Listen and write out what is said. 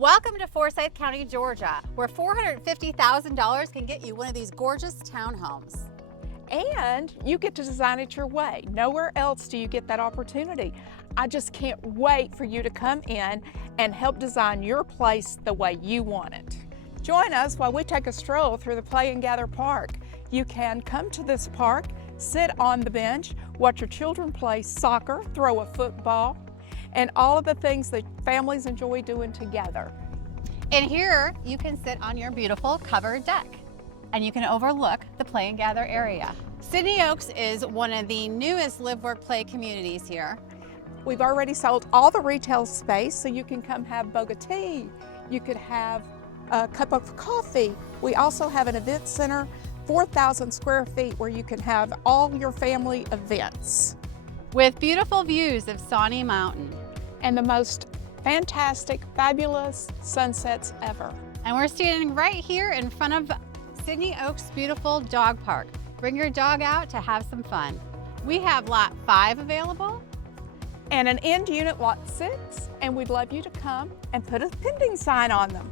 Welcome to Forsyth County, Georgia, where $450,000 can get you one of these gorgeous townhomes. And you get to design it your way. Nowhere else do you get that opportunity. I just can't wait for you to come in and help design your place the way you want it. Join us while we take a stroll through the Play and Gather Park. You can come to this park, sit on the bench, watch your children play soccer, throw a football, and all of the things that families enjoy doing together. And here you can sit on your beautiful covered deck and you can overlook the Play and Gather area. Sydney Oaks is one of the newest live, work, play communities here. We've already sold all the retail space, so you can come have boba tea. You could have a cup of coffee. We also have an event center, 4,000 square feet, where you can have all your family events. With beautiful views of Sawney Mountain. And the most fantastic, fabulous sunsets ever. And we're standing right here in front of Sydney Oaks' beautiful dog park. Bring your dog out to have some fun. We have lot 5 available. And an end unit lot 6, and we'd love you to come and put a pending sign on them.